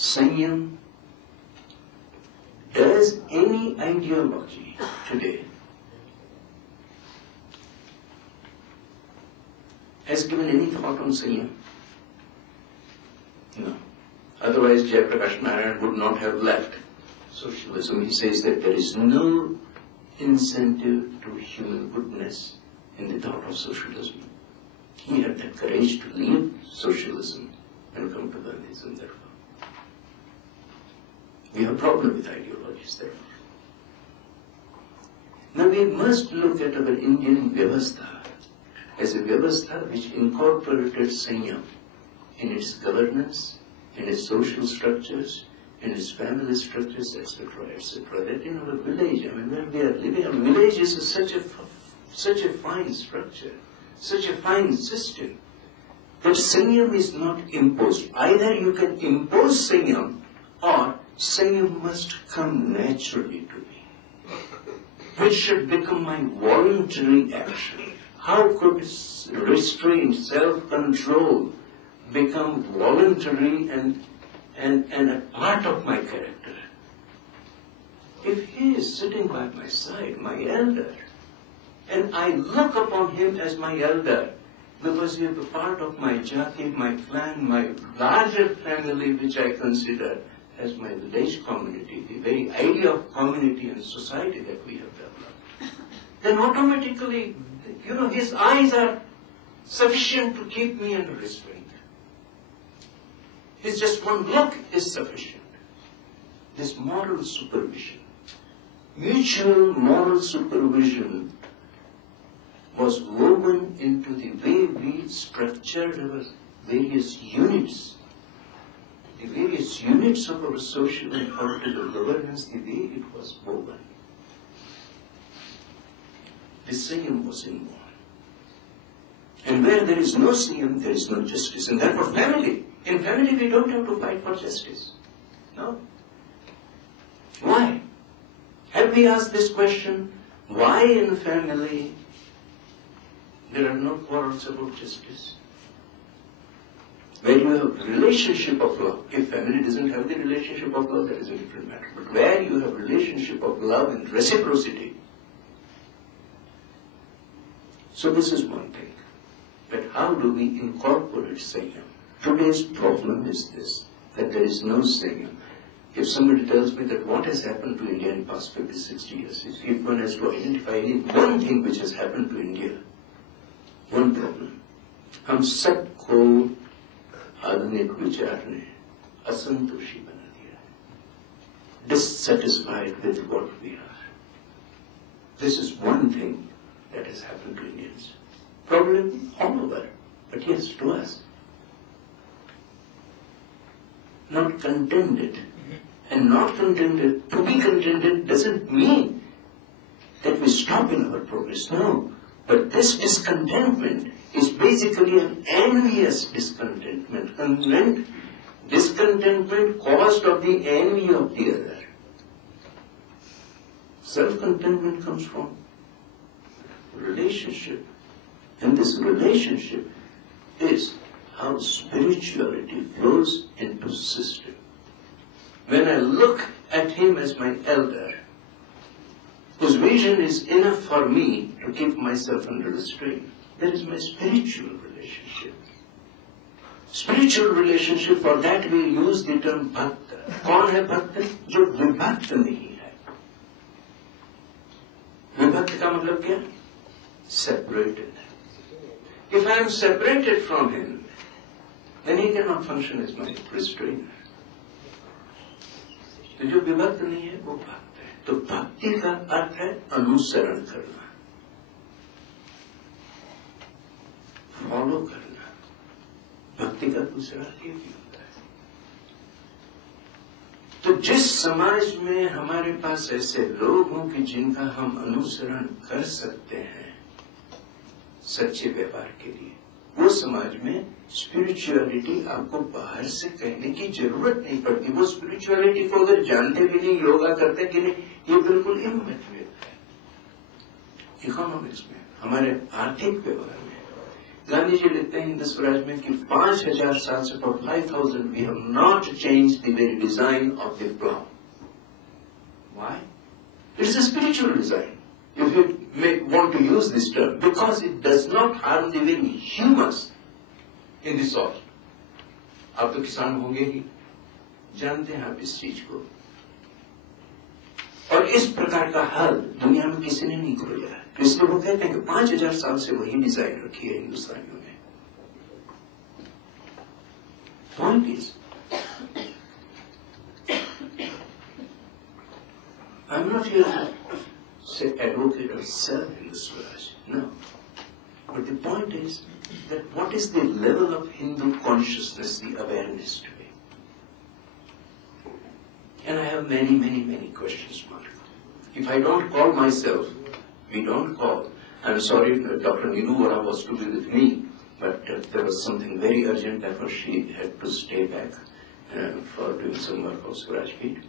Sanyam, does any ideology today has given any thought on Sanyam? No. Otherwise, Jayaprakash Narayan would not have left socialism. He says that there is no incentive to human goodness in the thought of socialism. He had the courage to leave socialism and come to Gandhism, therefore. We have a problem with ideologies, therefore. Now we must look at our Indian Vyavastha as a Vyavastha which incorporated Sanyam in its governance, in its social structures, in its family structures, etc., etc. That in our village, I mean, where we are living, our village is such a fine structure, such a fine system, that Sanyam is not imposed. Either you can impose Sanyam, or Sanyam must come naturally to me, which should become my voluntary action. How could restraint, self-control become voluntary and a part of my character? If he is sitting by my side, my elder, and I look upon him as my elder, because he is a part of my jati, my clan, my larger family, which I consider as my village community, the very idea of community and society that we have developed, then automatically, his eyes are sufficient to keep me under restraint. His just one look is sufficient. This moral supervision, mutual moral supervision, was woven into the way we structured our various units. The various units of our social and political governance, the way it was woven. The Sanyam was inborn. And where there is no Sanyam, there is no justice. And therefore family. In family we don't have to fight for justice. No. Why? Have we asked this question? Why in family there are no quarrels about justice? Where you have relationship of love. If family doesn't have the relationship of love, that is a different matter. But where you have relationship of love and reciprocity. So this is one thing. But how do we incorporate Sanyam? Today's problem is this, that there is no Sanyam. If somebody tells me that what has happened to India in the past 50, 60 years, if one has to identify any one thing which has happened to India, one problem, हम सबको आधुनिक विचार ने असंतोषी बना दिया है, dissatisfied with what we are. This is one thing that has happened to Indians. Problem all over, but yes, to us. Not contented. And not contented, to be contented doesn't mean that we stop in our progress. No. But this discontentment is basically an envious discontentment. And discontentment caused of the envy of the other. Self-contentment comes from relationship. And this relationship is how spirituality flows into system. When I look at him as my elder, whose vision is enough for me to keep myself under restraint, that is my spiritual relationship. Spiritual relationship, for that we use the term bhakta. कौन है भक्त? जो विभक्त नहीं है. विभक्त का मतलब क्या? Separated. If I am separated from him, then he cannot function as my restrainer. तो जो विभक्त नहीं है वो भक्त है. तो भक्ति का अर्थ है अनुसरण करना, फॉलो करना. भक्ति का दूसरा अर्थ ये भी होता है. तो जिस समाज में हमारे पास ऐसे लोग हों कि जिनका हम अनुसरण कर सकते हैं सच्चे व्यवहार के लिए, वो समाज में स्पिरिचुअलिटी आपको बाहर से कहने की जरूरत नहीं पड़ती. वो स्पिरिचुअलिटी को अगर जानते भी नहीं, योगा करते कि नहीं, ये बिल्कुल इमैटेरियल है. इकोनॉमिक्स में, हमारे आर्थिक व्यवहार में, गांधी जी लिखते हैं हिंदू स्वराज में कि 5000 साल से for 5000 we have not changed the very design of the plow. Why? It is a spiritual design. If you want to use this term, because it does not harm the very humus in the soil. आप तो किसान होंगे ही, जानते हैं आप इस चीज को। और इस प्रकार का हल दुनिया में किसी ने नहीं खोजा है। तो इसलिए वो कहते हैं कि 5000 साल से वही डिजाइन रखी है हिंदुस्तानियों ने। Point is, I'm not here to say advocate or sell Hindu Swaraj, no. But the point is that what is the level of Hindu consciousness, the awareness today? And I have many, many, many questions, Mark. If I don't call myself, we don't call. I'm sorry, Dr. Niru Vora was to be with me, but there was something very urgent, therefore she had to stay back for doing some work of Swaraj Peeth.